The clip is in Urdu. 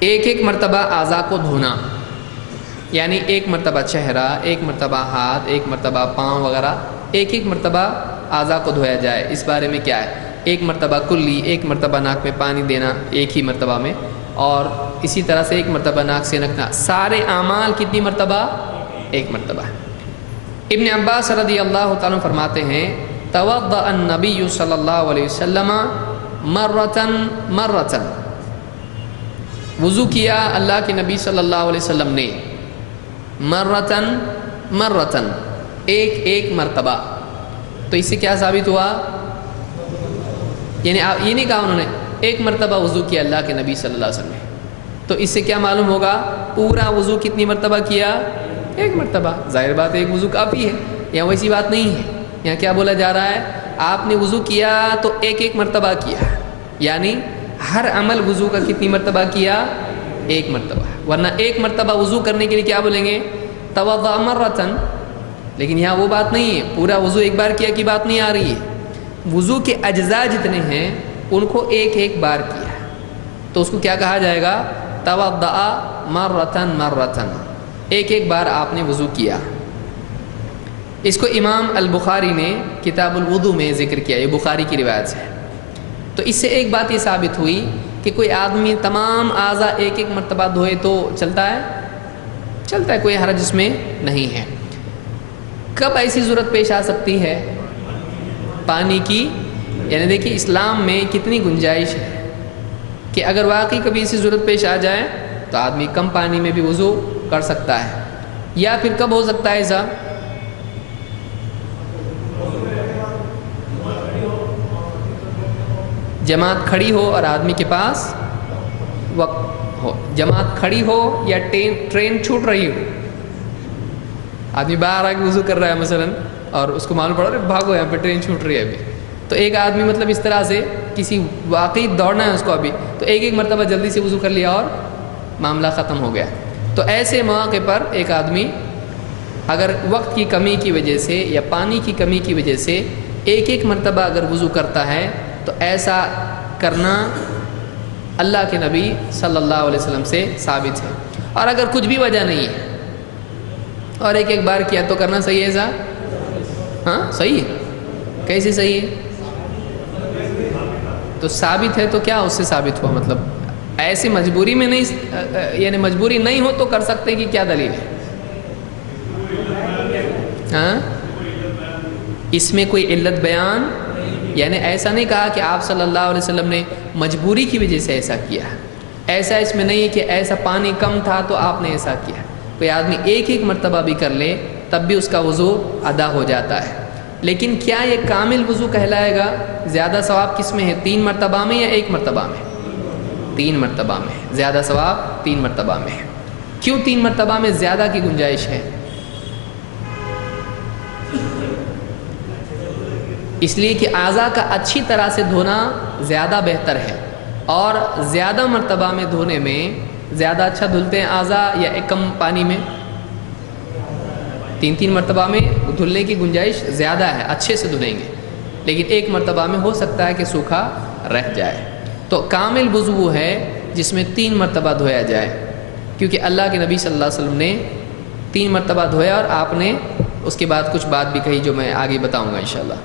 ایک ایک مرتبہ اعضاء کو دھونا، یعنی ایک مرتبہ چہرہ، ایک مرتبہ ہاتھ، ایک مرتبہ پاؤں وغیرہ، ایک ایک مرتبہ اعضاء کو دھویا جائے، اس بارے میں کیا ہے؟ ایک مرتبہ کلی، ایک مرتبہ ناک میں پانی دینا ایک ہی مرتبہ میں، اور اسی طرح سے ایک مرتبہ ناک سے نکنا، سارے اعمال کتنی مرتبہ؟ ایک مرتبہ۔ ابن عباس رضی اللہ تعالیٰ فرماتے ہیں توضأ النبی صلی اللہ علیہ وسلم مرتن، وضو کیا اللہ کے نبی صلی اللہ علیہ وسلم نے مرتن ایک ایک مرتبہ۔ تو اس سے کیا ثابت ہوا؟ یعنی یہ نہیں کہا انہوں نے ایک مرتبہ وضو کیا اللہ کے نبی صلی اللہ علیہ وسلم نے، تو اس سے کیا معلوم ہوگا؟ پورا وضو کتنی مرتبہ کیا؟ ایک مرتبہ۔ ظاہر بات ایک وضو کافی ہے، یہاں ویسی بات نہیں ہے۔ یہاں کیا بولا جا رہا ہے؟ آپ نے وضو کیا تو ایک ایک مرتبہ کیا، یعنی ہر عمل وضو کا کتنی مرتبہ کیا؟ ایک مرتبہ۔ ورنہ ایک مرتبہ وضو کرنے کے لیے کیا بولیں گے؟ توضأ مرتن۔ لیکن یہاں وہ بات نہیں ہے، پورا وضو ایک بار کیا کی بات نہیں آ رہی ہے، وضو کے اجزاء جتنے ہیں ان کو ایک ایک بار کیا، تو اس کو کیا کہا جائے گا؟ توضأ مرتن، ایک ایک بار آپ نے وضو کیا۔ اس کو امام البخاری نے کتاب الوضو میں ذکر کیا، یہ بخاری کی روایت ہے۔ تو اس سے ایک بات یہ ثابت ہوئی کہ کوئی آدمی تمام اعضاء ایک ایک مرتبہ دھوئے تو چلتا ہے، چلتا ہے، کوئی حرج اس میں نہیں ہے۔ کب ایسی ضرورت پیش آ سکتی ہے؟ پانی کی، یعنی دیکھیے اسلام میں کتنی گنجائش ہے کہ اگر واقعی کبھی ایسی ضرورت پیش آ جائے تو آدمی کم پانی میں بھی وضو کر سکتا ہے۔ یا پھر کب ہو سکتا ہے ایسا؟ جماعت کھڑی ہو اور آدمی کے پاس وقت ہو، جماعت کھڑی ہو یا ٹرین چھوٹ رہی ہو، آدمی باہر آ کے وضو کر رہا ہے مثلا اور اس کو معلوم پڑا رہے بھاگو یہاں پہ ٹرین چھوٹ رہی ہے ابھی، تو ایک آدمی مطلب اس طرح سے کسی واقعی دوڑنا ہے اس کو ابھی، تو ایک ایک مرتبہ جلدی سے وضو کر لیا اور معاملہ ختم ہو گیا۔ تو ایسے مواقع پر ایک آدمی اگر وقت کی کمی کی وجہ سے یا پانی کی کمی کی وجہ سے ایک ایک مرتبہ اگر وضو کرتا ہے تو ایسا کرنا اللہ کے نبی صلی اللہ علیہ وسلم سے ثابت ہے۔ اور اگر کچھ بھی وجہ نہیں ہے اور ایک ایک بار کیا تو کرنا صحیح ہے ایسا؟ ہاں صحیح ہے۔ کیسے صحیح ہے؟ تو ثابت ہے تو کیا اس سے ثابت ہوا؟ مطلب ایسی مجبوری میں نہیں، یعنی مجبوری نہیں ہو تو کر سکتے کہ کیا دلیل ہے؟ ہاں اس میں کوئی علت بیان، یعنی ایسا نہیں کہا کہ آپ صلی اللہ علیہ وسلم نے مجبوری کی وجہ سے ایسا کیا، ایسا اس میں نہیں کہ ایسا پانی کم تھا تو آپ نے ایسا کیا۔ کوئی آدمی ایک ایک مرتبہ بھی کر لے تب بھی اس کا وضو ادا ہو جاتا ہے۔ لیکن کیا یہ کامل وضو کہلائے گا؟ زیادہ ثواب کس میں ہے، 3 مرتبہ میں یا 1 مرتبہ میں؟ 3 مرتبہ میں، زیادہ ثواب 3 مرتبہ میں ہے۔ کیوں 3 مرتبہ میں زیادہ کی گنجائش ہے؟ اس لیے کہ اعضاء کا اچھی طرح سے دھونا زیادہ بہتر ہے، اور زیادہ مرتبہ میں دھونے میں زیادہ اچھا دھلتے ہیں اعضاء یا ایک کم پانی میں؟ 3 مرتبہ میں دھلنے کی گنجائش زیادہ ہے، اچھے سے دھلیں گے، لیکن 1 مرتبہ میں ہو سکتا ہے کہ سوکھا رہ جائے۔ تو کامل وضو وہ ہے جس میں 3 مرتبہ دھویا جائے، کیونکہ اللہ کے نبی صلی اللہ علیہ وسلم نے 3 مرتبہ دھویا، اور آپ نے اس کے بعد کچھ بات بھی کہی جو میں آگے بتاؤں گا انشاءاللہ۔